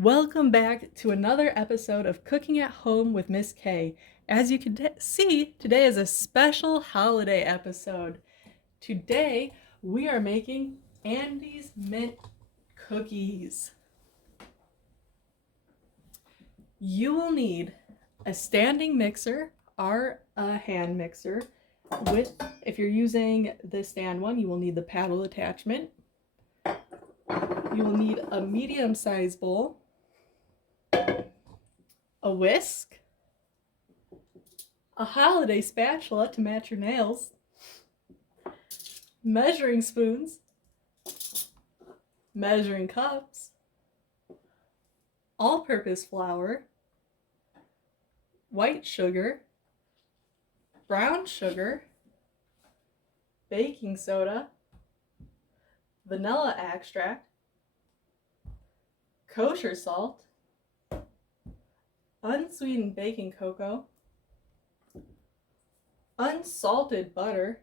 Welcome back to another episode of Cooking at Home with Miss K. As you can see, today is a special holiday episode. Today, we are making Andes Mint cookies. You will need a standing mixer or a hand mixer. If you're using the stand one, you will need the paddle attachment. You will need a medium-sized bowl, a whisk, a holiday spatula to match your nails, measuring spoons, measuring cups, all-purpose flour, white sugar, brown sugar, baking soda, vanilla extract, kosher salt, unsweetened baking cocoa, unsalted butter,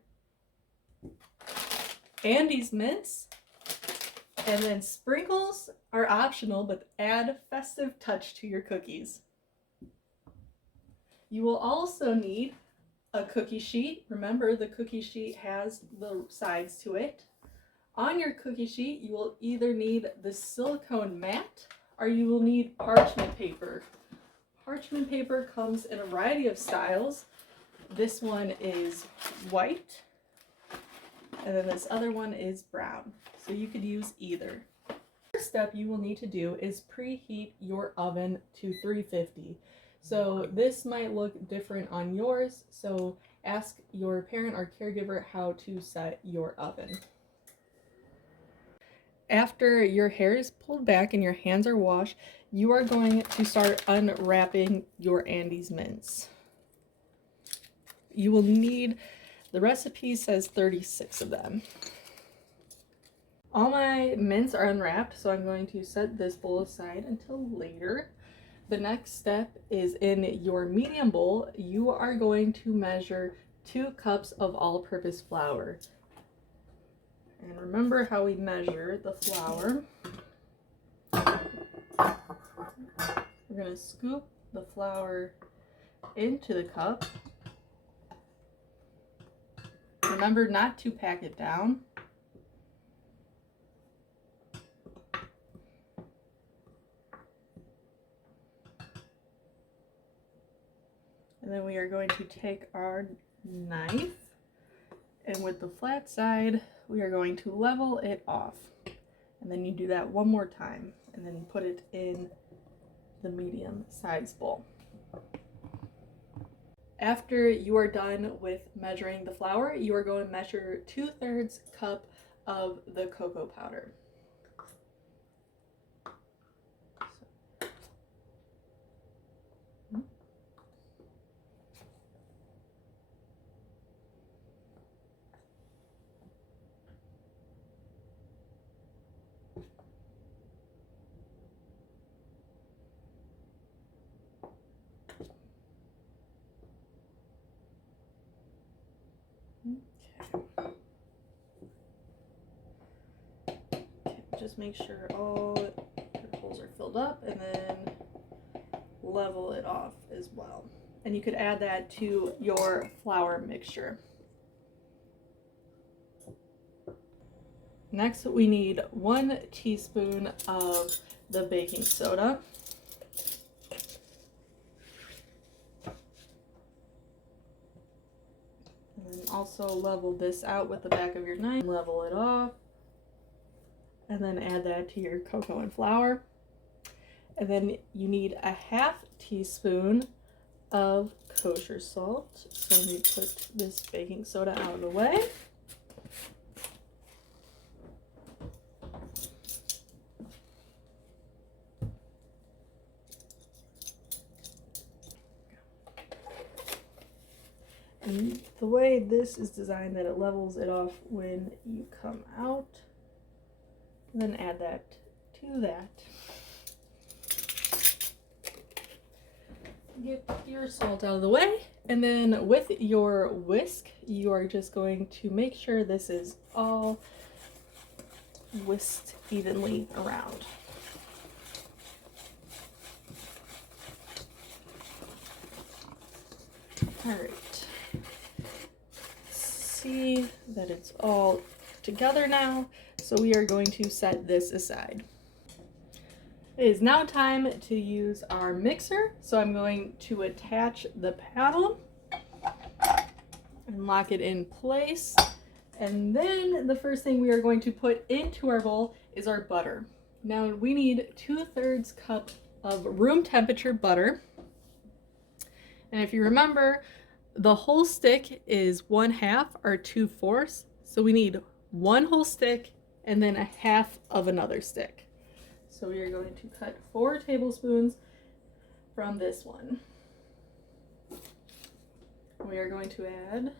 Andes mints, and then sprinkles are optional but add a festive touch to your cookies. You will also need a cookie sheet. Remember, the cookie sheet has the sides to it. On your cookie sheet, you will either need the silicone mat or you will need parchment paper. Parchment paper comes in a variety of styles. This one is white, and then this other one is brown. So you could use either. The first step you will need to do is preheat your oven to 350. So this might look different on yours, so ask your parent or caregiver how to set your oven. After your hair is pulled back and your hands are washed, you are going to start unwrapping your Andes mints. You will need, the recipe says 36 of them. All my mints are unwrapped, so I'm going to set this bowl aside until later. The next step is in your medium bowl, you are going to measure 2 cups of all-purpose flour. And remember how we measure the flour. We're going to scoop the flour into the cup. Remember not to pack it down. And then we are going to take our knife, and with the flat side, we are going to level it off. And then you do that one more time, and then put it in the medium size bowl. After you are done with measuring the flour, you are going to measure 2/3 cup of the cocoa powder. Just make sure all your holes are filled up, and then level it off as well. And you could add that to your flour mixture. Next, we need 1 teaspoon of the baking soda. And then also level this out with the back of your knife. Level it off. And then add that to your cocoa and flour. And then you need a 1/2 teaspoon of kosher salt. So let me put this baking soda out of the way. And the way this is designed, that it levels it off when you come out. And then add that to that. Get your salt out of the way, and then with your whisk, you are just going to make sure this is all whisked evenly around. All right. See that it's all together now, so we are going to set this aside. It is now time to use our mixer, so I'm going to attach the paddle and lock it in place. And then the first thing we are going to put into our bowl is our butter. Now we need 2/3 cup of room temperature butter. And if you remember, the whole stick is 1/2 or 2/4. So we need 1 whole stick and then 1/2 of another stick. So we are going to cut 4 tablespoons from this one. We are going to add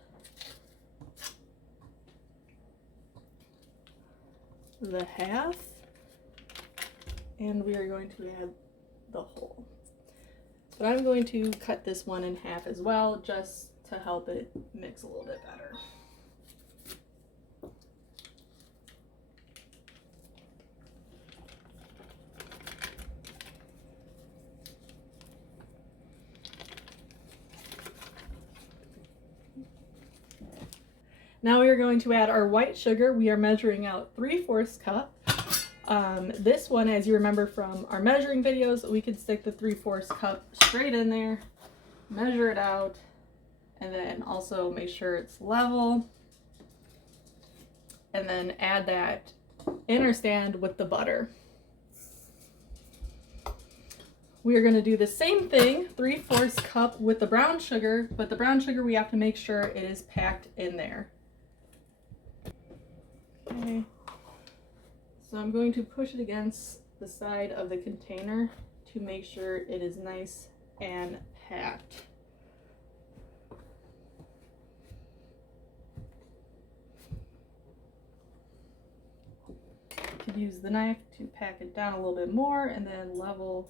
the 1/2, and we are going to add the whole. But I'm going to cut this one in half as well, just to help it mix a little bit better. Now we are going to add our white sugar. We are measuring out 3/4 cup. This one, as you remember from our measuring videos, we could stick the 3/4 cup straight in there, measure it out, and then also make sure it's level. And then add that in our stand with the butter. We are going to do the same thing, 3/4 cup with the brown sugar, but the brown sugar we have to make sure it is packed in there. Okay. So I'm going to push it against the side of the container to make sure it is nice and packed. You could use the knife to pack it down a little bit more and then level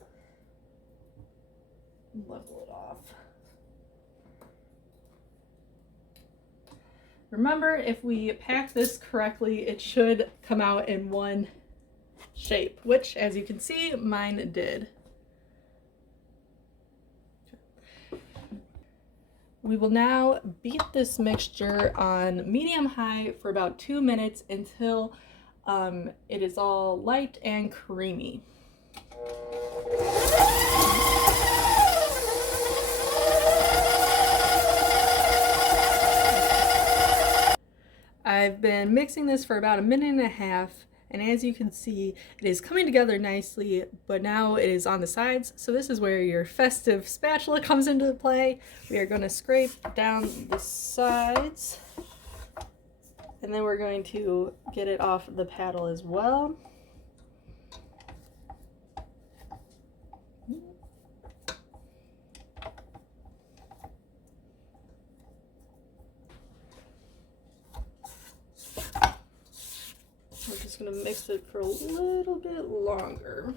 it off. Remember, if we pack this correctly, it should come out in one shape, which, as you can see, mine did. We will now beat this mixture on medium-high for about 2 minutes until it is all light and creamy. I've been mixing this for about 1.5 minutes, and as you can see, it is coming together nicely, but now it is on the sides, so this is where your festive spatula comes into play. We are going to scrape down the sides, and then we're going to get it off the paddle as well. We're just going to mix it for a little bit longer.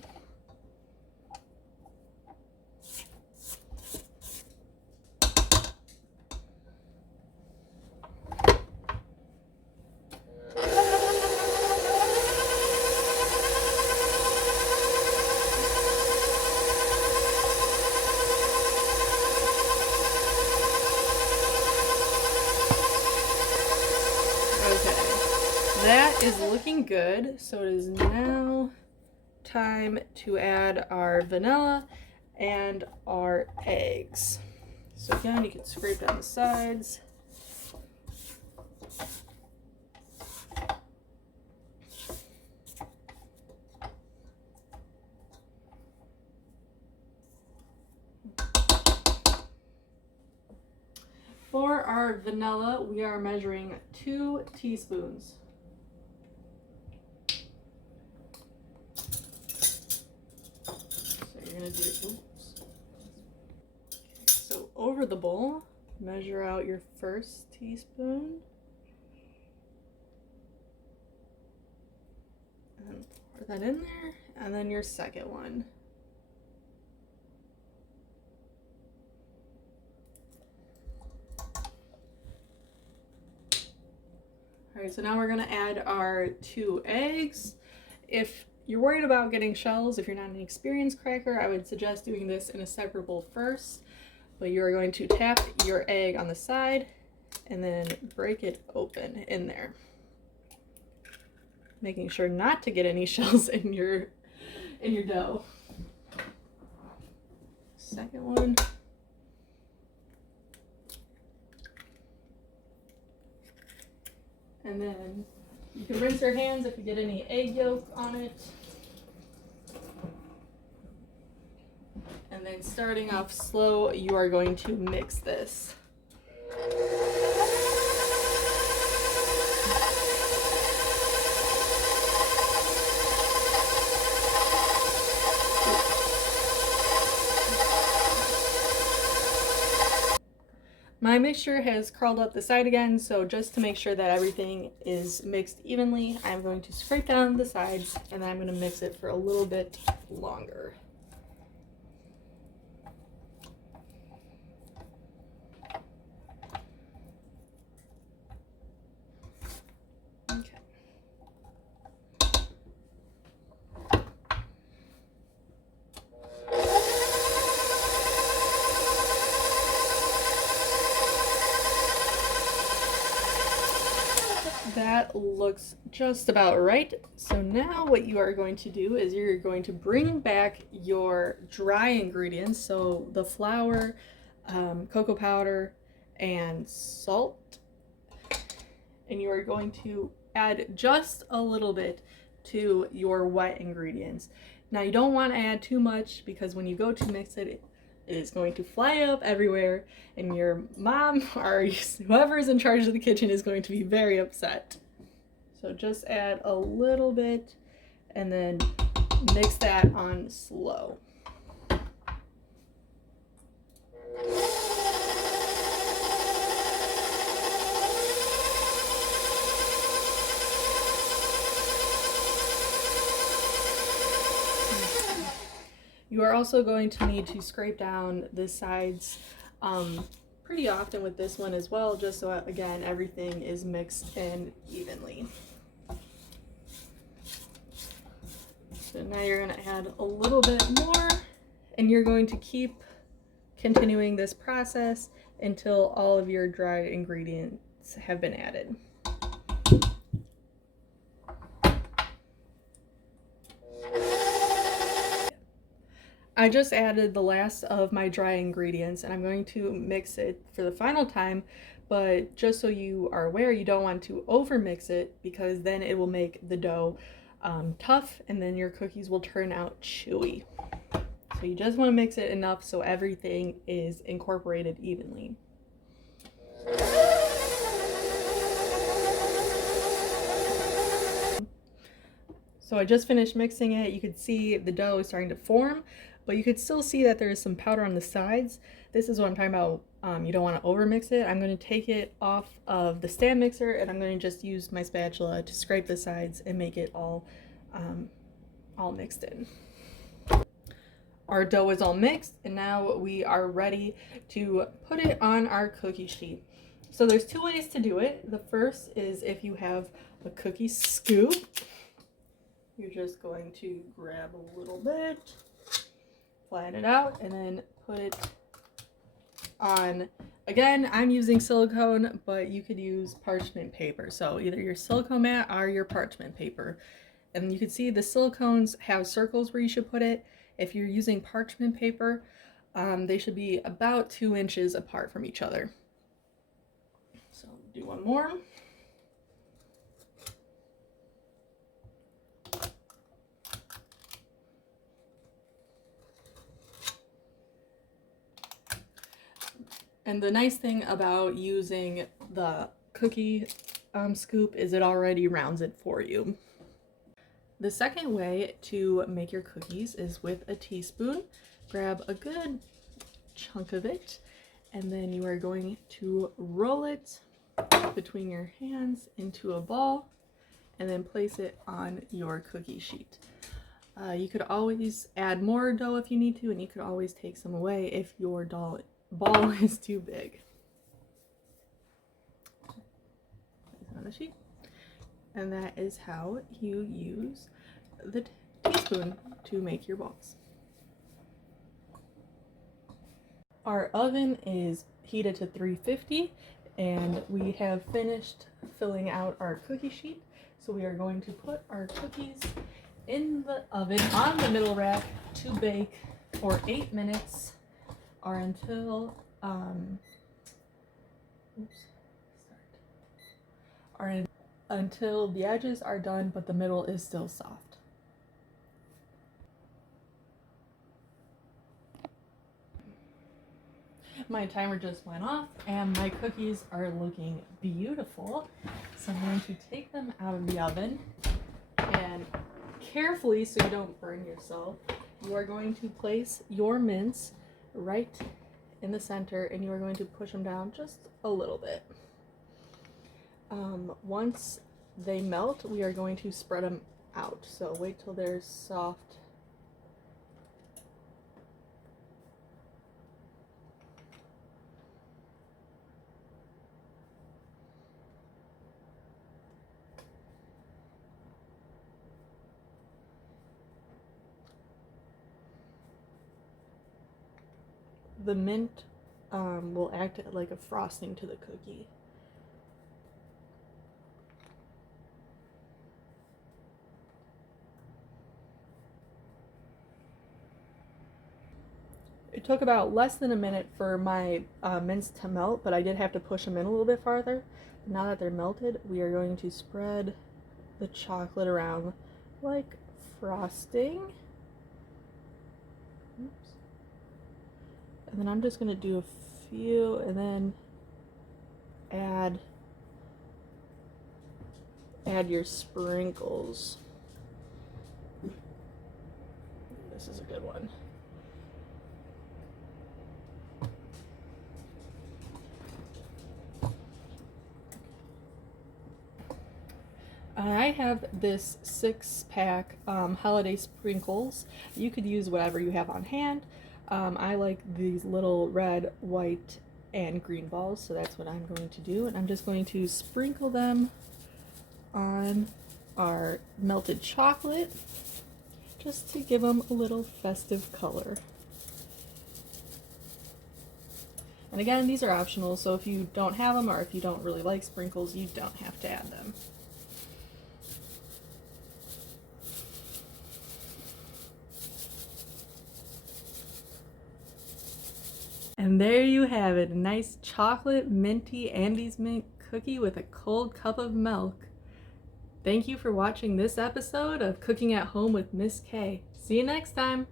That is looking good, so it is now time to add our vanilla and our eggs. So again, you can scrape down the sides. For our vanilla, we are measuring 2 teaspoons. So over the bowl, measure out your first teaspoon and pour that in there, and then your second one. All right, so now we're going to add our 2 eggs. If you're worried about getting shells, if you're not an experienced cracker, I would suggest doing this in a separate bowl first. But you are going to tap your egg on the side and then break it open in there. Making sure not to get any shells in your dough. Second one. And then you can rinse your hands if you get any egg yolk on it. And then starting off slow, you are going to mix this. My mixture has crawled up the side again, so just to make sure that everything is mixed evenly, I'm going to scrape down the sides and then I'm going to mix it for a little bit longer. Okay. That looks just about right. So now what you are going to do is you're going to bring back your dry ingredients, so the flour, cocoa powder, and salt, and you are going to add just a little bit to your wet ingredients. Now you don't want to add too much because when you go to mix it, it is going to fly up everywhere and your mom or whoever is in charge of the kitchen is going to be very upset. So just add a little bit and then mix that on slow. You are also going to need to scrape down the sides pretty often with this one as well, just so again everything is mixed in evenly. So now you're going to add a little bit more and you're going to keep continuing this process until all of your dried ingredients have been added. I just added the last of my dry ingredients and I'm going to mix it for the final time, but just so you are aware, you don't want to over mix it because then it will make the dough tough and then your cookies will turn out chewy. So you just want to mix it enough so everything is incorporated evenly. So I just finished mixing it. You could see the dough is starting to form, but you could still see that there is some powder on the sides. This is what I'm talking about. You don't want to over mix it. I'm going to take it off of the stand mixer and I'm going to just use my spatula to scrape the sides and make it all mixed in. Our dough is all mixed and now we are ready to put it on our cookie sheet. So there's two ways to do it. The first is if you have a cookie scoop. You're just going to grab a little bit, flatten it out, and then put it on. Again, I'm using silicone, but you could use parchment paper. So either your silicone mat or your parchment paper. And you can see the silicones have circles where you should put it. If you're using parchment paper, they should be about 2 inches apart from each other. So do one more. And the nice thing about using the cookie scoop is it already rounds it for you. The second way to make your cookies is with a teaspoon. Grab a good chunk of it, and then you are going to roll it between your hands into a ball, and then place it on your cookie sheet. You could always add more dough if you need to, and you could always take some away if your ball is too big. Place it on the sheet. And that is how you use the teaspoon to make your balls. Our oven is heated to 350 and we have finished filling out our cookie sheet. So we are going to put our cookies in the oven on the middle rack to bake for 8 minutes or until until the edges are done but the middle is still soft. My timer just went off and my cookies are looking beautiful. So I'm going to take them out of the oven and carefully, so you don't burn yourself, you are going to place your mince right in the center and you are going to push them down just a little bit. Once they melt, we are going to spread them out. So wait till they're soft. The mint will act like a frosting to the cookie. It took about less than a minute for my mince to melt, but I did have to push them in a little bit farther. Now that they're melted, we are going to spread the chocolate around like frosting. Oops. And then I'm just going to do a few and then add your sprinkles. This is a good one. I have this 6-pack holiday sprinkles. You could use whatever you have on hand. I like these little red, white, and green balls, so that's what I'm going to do. And I'm just going to sprinkle them on our melted chocolate just to give them a little festive color. And again, these are optional, so if you don't have them or if you don't really like sprinkles, you don't have to add them. And there you have it, a nice chocolate minty Andes Mint cookie with a cold cup of milk. Thank you for watching this episode of Cooking at Home with Miss K. See you next time.